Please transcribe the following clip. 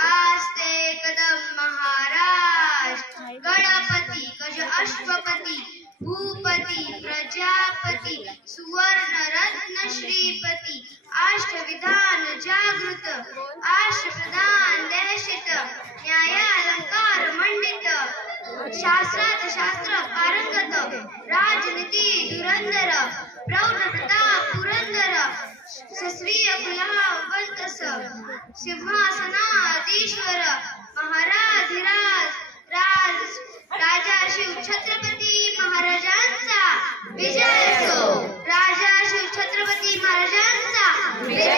आस्ते कदम महाराज गणपती गज अश्वपती भूपती प्रजापती सुवर्ण रत्न श्रीपती अष्टविधान जागृत अष्टप्रधान देशित न्यायालंकार मंडित शास्त्रात शास्त्र पारंगत राजनीती धुरंधर प्रौढ प्रताप पुरंदर सश्रीय कुलावंतस सिंहासनाधीश्वर महाराधिराज राजा शिव छत्रपती महाराजांचा विजय असो. राजा शिव छत्रपती महाराजांचा विजय